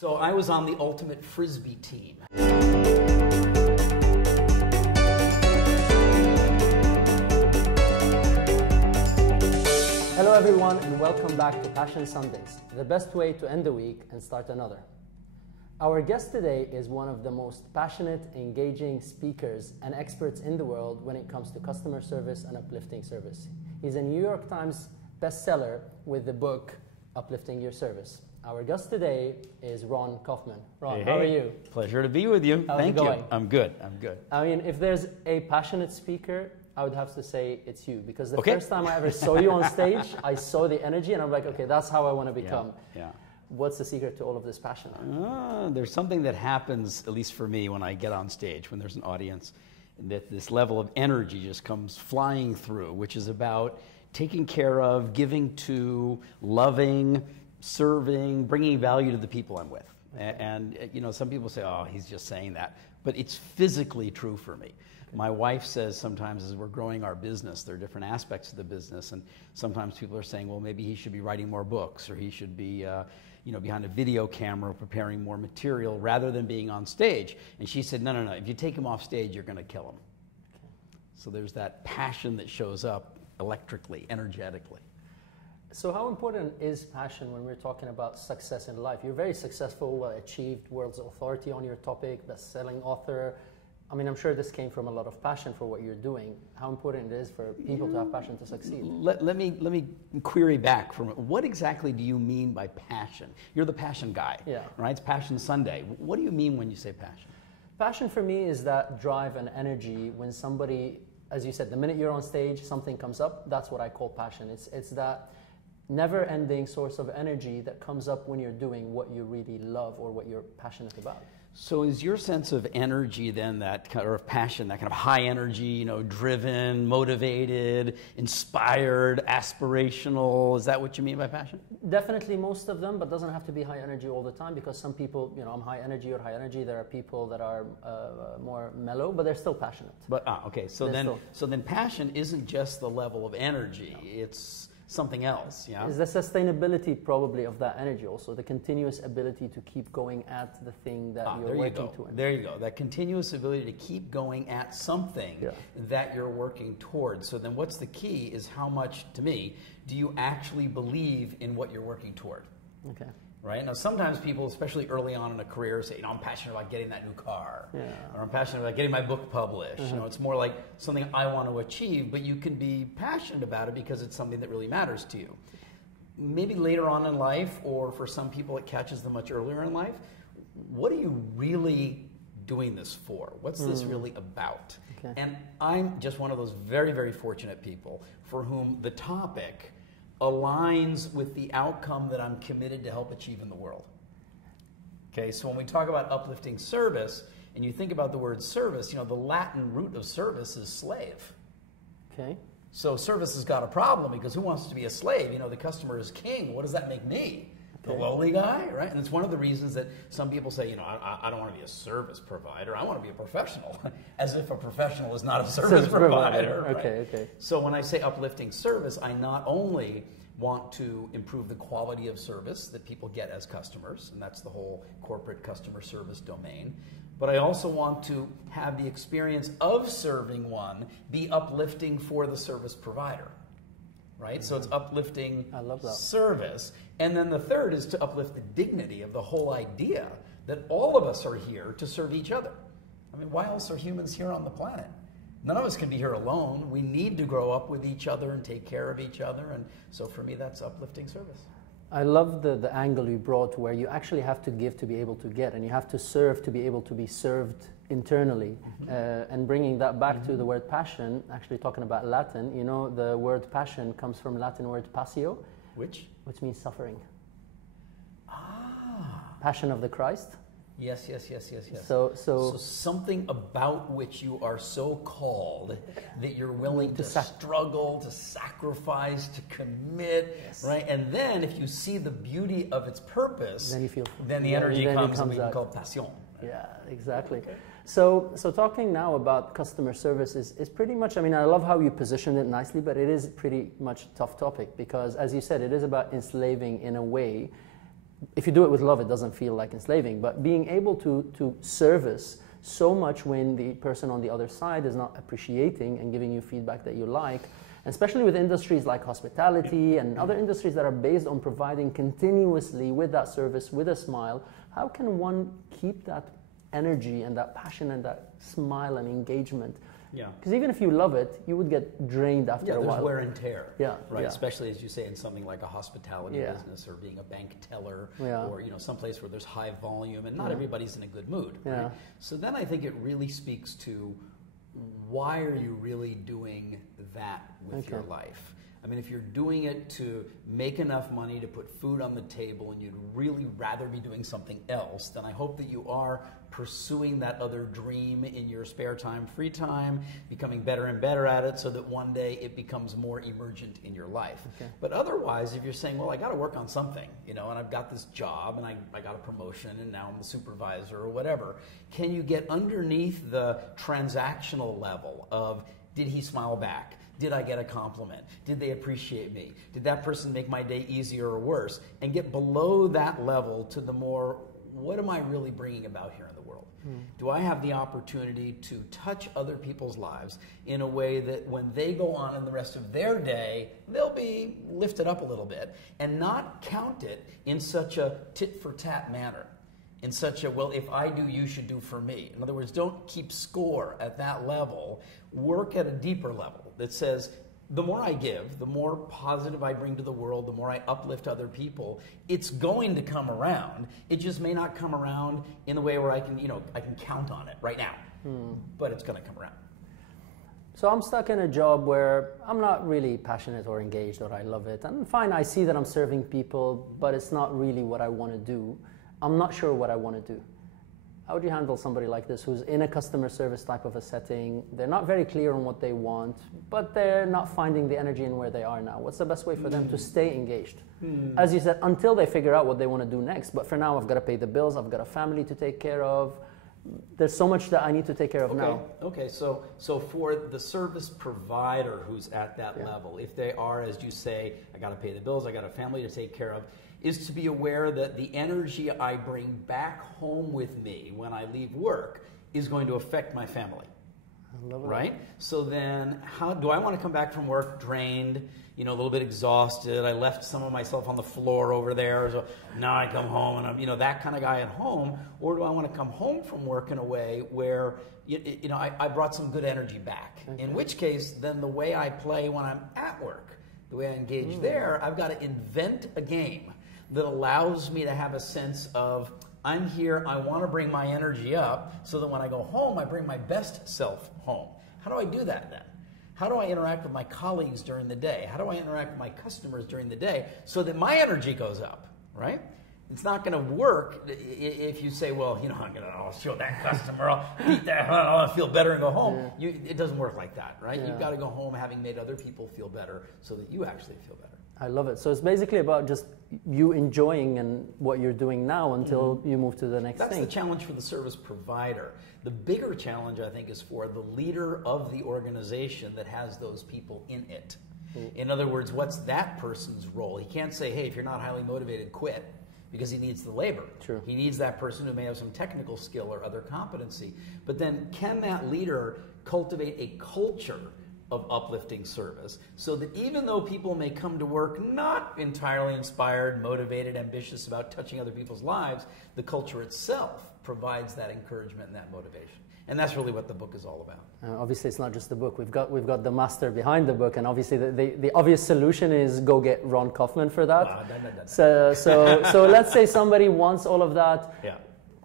So I was on the ultimate Frisbee team. Hello everyone and welcome back to Passion Sundays, the best way to end the week and start another. Our guest today is one of the most passionate, engaging speakers and experts in the world when it comes to customer service and uplifting service. He's a New York Times bestseller with the book Uplifting Your Service. Our guest today is Ron Kaufman. Ron, how are you? Pleasure to be with you. Thank you. I'm good. I mean, if there's a passionate speaker, I would have to say it's you, because the first time I ever saw you on stage, I saw the energy and I'm like, okay, that's how I want to become. Yeah. What's the secret to all of this passion? There's something that happens, at least for me, when I get on stage, when there's an audience, that this level of energy just comes flying through, which is about taking care of, giving to, loving, serving, bringing value to the people I'm with. And you know, some people say, oh, he's just saying that. But it's physically true for me. My wife says sometimes as we're growing our business, there are different aspects of the business, and sometimes people are saying, well, maybe he should be writing more books, or he should be behind a video camera preparing more material rather than being on stage. And she said, no, if you take him off stage, you're going to kill him. Okay. So there's that passion that shows up electrically, energetically. So how important is passion when we're talking about success in life? You're very successful, well-achieved, world's authority on your topic, best-selling author. I mean, I'm sure this came from a lot of passion for what you're doing. How important it is for people to have passion to succeed? Let me query back from it. What exactly do you mean by passion? You're the passion guy, right? It's Passion Sunday. What do you mean when you say passion? Passion for me is that drive and energy when somebody, as you said, the minute you're on stage, something comes up. That's what I call passion. It's that never-ending source of energy that comes up when you're doing what you really love or what you're passionate about. So is your sense of energy then that kind of passion, that kind of high energy, driven, motivated, inspired, aspirational? Is that what you mean by passion? Definitely most of them, but doesn't have to be high energy all the time, because some people, I'm high energy or high energy. There are people that are more mellow, but they're still passionate. But okay, so then passion isn't just the level of energy. No. It's something else, yeah? It's the sustainability probably of that energy also, the continuous ability to keep going at the thing that you're working towards. There you go, that continuous ability to keep going at something that you're working towards. So then what's the key is how much, to me, do you actually believe in what you're working toward? Okay. Right? Now, sometimes people, especially early on in a career, say, I'm passionate about getting that new car. Yeah. Or I'm passionate about getting my book published. It's more like something I want to achieve, but you can be passionate about it because it's something that really matters to you. Maybe later on in life, or for some people it catches them much earlier in life, what are you really doing this for? What's this really about? Okay. And I'm just one of those very, very fortunate people for whom the topic aligns with the outcome that I'm committed to help achieve in the world. Okay, so when we talk about uplifting service, and you think about the word service, the Latin root of service is slave. Okay. So service has got a problem, because who wants to be a slave? The customer is king. What does that make me? The lowly guy, right? And it's one of the reasons that some people say, I don't want to be a service provider. I want to be a professional, as if a professional is not a service provider. Right? Okay. So when I say uplifting service, I not only want to improve the quality of service that people get as customers, and that's the whole corporate customer service domain, but I also want to have the experience of serving one be uplifting for the service provider. Right? So it's uplifting service. And then the third is to uplift the dignity of the whole idea that all of us are here to serve each other. I mean, why else are humans here on the planet? None of us can be here alone. We need to grow up with each other and take care of each other. And so for me, that's uplifting service. I love the angle you brought, where you actually have to give to be able to get, and you have to serve to be able to be served internally. And bringing that back to the word passion, actually talking about Latin, the word passion comes from Latin word passio, which means suffering. Passion of the Christ. Yes. So something about which you are so called that you're willing to struggle, to sacrifice, to commit, right? And then if you see the beauty of its purpose, then the energy comes and we can call it passion. Yeah, exactly. Okay. So talking now about customer service is pretty much, I love how you positioned it nicely, but it is pretty much a tough topic, because as you said, it is about enslaving in a way if you do it with love, it doesn't feel like enslaving, but being able to service so much when the person on the other side is not appreciating and giving you feedback that you like, especially with industries like hospitality and other industries that are based on providing continuously with that service, with a smile, how can one keep that energy and that passion and that smile and engagement? Yeah. Because even if you love it, you would get drained after a while. There's wear and tear. Yeah. Right. Yeah. Especially as you say in something like a hospitality business or being a bank teller or someplace where there's high volume and not everybody's in a good mood. Yeah. Right? So then I think it really speaks to why are you really doing that with your life? I mean, if you're doing it to make enough money to put food on the table and you'd really rather be doing something else, then I hope that you are pursuing that other dream in your spare time, free time, becoming better and better at it so that one day it becomes more emergent in your life. Okay. But otherwise, if you're saying, well, I got to work on something, and I've got this job and I got a promotion and now I'm the supervisor or whatever, can you get underneath the transactional level of, did he smile back? Did I get a compliment? Did they appreciate me? Did that person make my day easier or worse? And get below that level to the more, what am I really bringing about here in the world? Do I have the opportunity to touch other people's lives in a way that when they go on in the rest of their day, they'll be lifted up a little bit and not count it in such a tit-for-tat manner? In such a, well, if I do, you should do for me. In other words, don't keep score at that level. Work at a deeper level that says, the more I give, the more positive I bring to the world, the more I uplift other people, it's going to come around. It just may not come around in the way where I can, I can count on it right now. But it's going to come around. So I'm stuck in a job where I'm not really passionate or engaged or I love it. And fine, I see that I'm serving people, but it's not really what I want to do. I'm not sure what I want to do. How would you handle somebody like this who's in a customer service type of a setting? They're not very clear on what they want, but they're not finding the energy in where they are now. What's the best way for them to stay engaged? As you said, until they figure out what they want to do next. But for now, I've got to pay the bills. I've got a family to take care of. There's so much that I need to take care of now. Okay, so for the service provider who's at that level, if they are, as you say, I got to pay the bills, I got a family to take care of, is to be aware that the energy I bring back home with me when I leave work is going to affect my family. I love it. Right? So then how do I want to come back from work drained, a little bit exhausted? I left some of myself on the floor over there, so now I come home and I'm, that kind of guy at home. Or do I want to come home from work in a way where, I brought some good energy back? Okay. In which case, then the way I play when I'm at work, the way I engage there, I've got to invent a game that allows me to have a sense of, I'm here, I want to bring my energy up so that when I go home, I bring my best self home. How do I do that then? How do I interact with my colleagues during the day? How do I interact with my customers during the day so that my energy goes up, right? It's not going to work if you say, well, I'll show that customer, I'll beat that, I'll feel better and go home. Yeah. It doesn't work like that, right? Yeah. You've got to go home having made other people feel better so that you actually feel better. I love it. So it's basically about just you enjoying and what you're doing now until you move to the next thing. That's the challenge for the service provider. The bigger challenge, I think, is for the leader of the organization that has those people in it. In other words, what's that person's role? He can't say, hey, if you're not highly motivated, quit, because he needs the labor. True. He needs that person who may have some technical skill or other competency. But then can that leader cultivate a culture of uplifting service so that even though people may come to work not entirely inspired, motivated, ambitious about touching other people's lives, the culture itself provides that encouragement and that motivation. And that's really what the book is all about. Obviously, it's not just the book. We've got the master behind the book, and obviously the obvious solution is go get Ron Kaufman for that. So let's say somebody wants all of that. Yeah.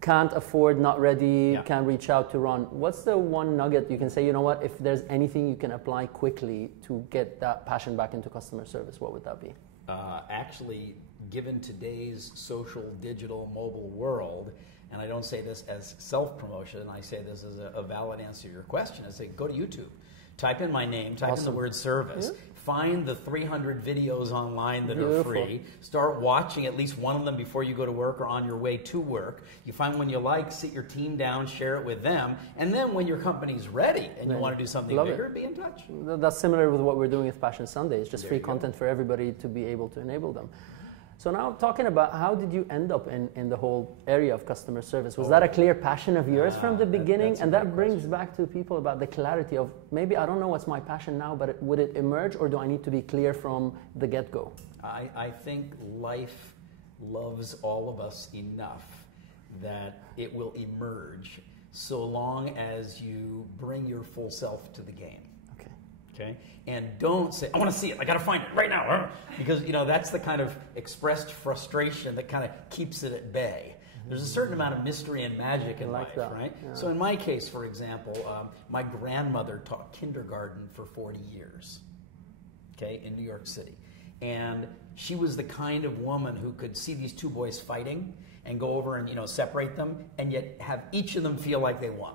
Can't afford, not ready, can reach out to Ron. What's the one nugget you can say, you know what, if there's anything you can apply quickly to get that passion back into customer service, what would that be? Actually, given today's social, digital, mobile world, and I don't say this as self-promotion, I say this as a valid answer to your question, I say go to YouTube. Type in my name, type in the word service, find the 300 videos online that are free, start watching at least one of them before you go to work or on your way to work. You find one you like, sit your team down, share it with them, and then when your company's ready and you want to do something bigger, be in touch. That's similar with what we're doing with Passion Sundays, just free content for everybody to be able to enable them. So now talking about how did you end up in the whole area of customer service? Was that a clear passion of yours from the beginning? And that brings back to people about the clarity of maybe I don't know what's my passion now, but would it emerge or do I need to be clear from the get-go? I think life loves all of us enough that it will emerge so long as you bring your full self to the game. Okay, and don't say, I want to see it, I got to find it right now, because that's the kind of expressed frustration that kind of keeps it at bay. There's a certain amount of mystery and magic in life, right? Yeah. So in my case, for example, my grandmother taught kindergarten for 40 years, okay, in New York City. And she was the kind of woman who could see these two boys fighting and go over and separate them, and yet have each of them feel like they won.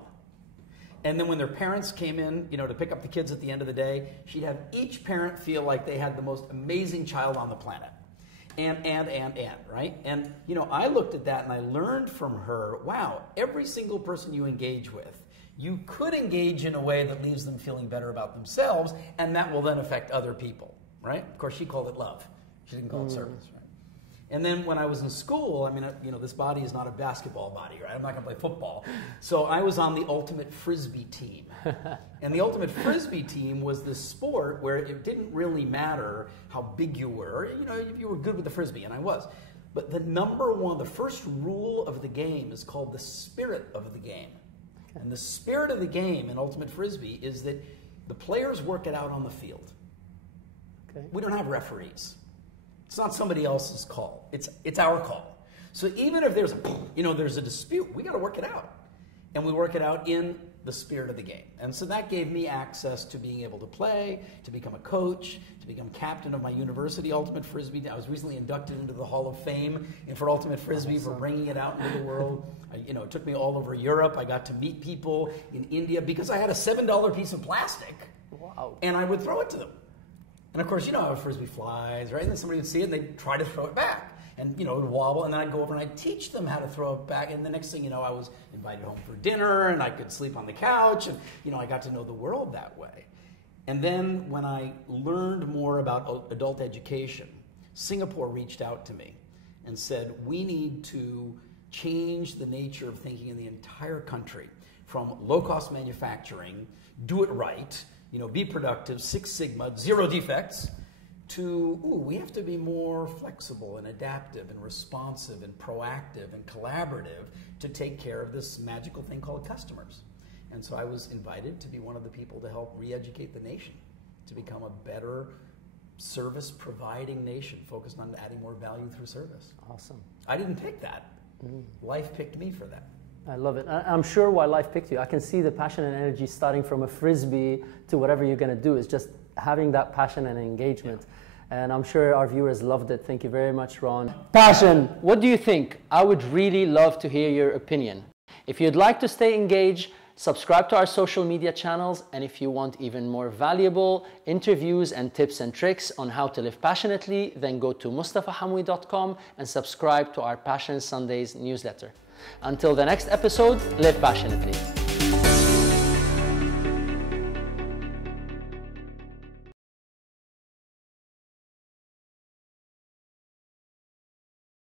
And then when their parents came in, to pick up the kids at the end of the day, she'd have each parent feel like they had the most amazing child on the planet. And, right? And, I looked at that and I learned from her, wow, every single person you engage with, you could engage in a way that leaves them feeling better about themselves, and that will then affect other people, right? Of course, she called it love. She didn't call it service, right? And then when I was in school, this body is not a basketball body, right? I'm not going to play football. So I was on the ultimate Frisbee team. And the ultimate Frisbee team was this sport where it didn't really matter how big you were. If you were good with the Frisbee, and I was. But the first rule of the game is called the spirit of the game. Okay. And the spirit of the game in ultimate Frisbee is that the players work it out on the field. Okay. We don't have referees. It's not somebody else's call. It's our call. So even if there's a dispute, we got to work it out, and we work it out in the spirit of the game. And so that gave me access to being able to play, to become a coach, to become captain of my university Ultimate Frisbee. I was recently inducted into the Hall of Fame for Ultimate Frisbee for bringing it out into the world. It took me all over Europe. I got to meet people in India because I had a $7 piece of plastic, and I would throw it to them. And of course, how a Frisbee flies, right? And then somebody would see it and they'd try to throw it back. And, it would wobble, and then I'd go over and I'd teach them how to throw it back. And the next thing I was invited home for dinner, and I could sleep on the couch, and, I got to know the world that way. And then when I learned more about adult education, Singapore reached out to me and said, we need to change the nature of thinking in the entire country, from low-cost manufacturing, do it right, be productive, 6 Sigma, 0 defects, to, we have to be more flexible and adaptive and responsive and proactive and collaborative to take care of this magical thing called customers. And so I was invited to be one of the people to help re-educate the nation, to become a better service-providing nation focused on adding more value through service. Awesome. I didn't pick that. Life picked me for that. I love it. I'm sure why life picked you. I can see the passion and energy starting from a Frisbee to whatever you're going to do. It's just having that passion and engagement. And I'm sure our viewers loved it. Thank you very much, Ron. Passion, what do you think? I would really love to hear your opinion. If you'd like to stay engaged, subscribe to our social media channels. And if you want even more valuable interviews and tips and tricks on how to live passionately, then go to mustafahamwi.com and subscribe to our Passion Sundays newsletter. Until the next episode, live passionately.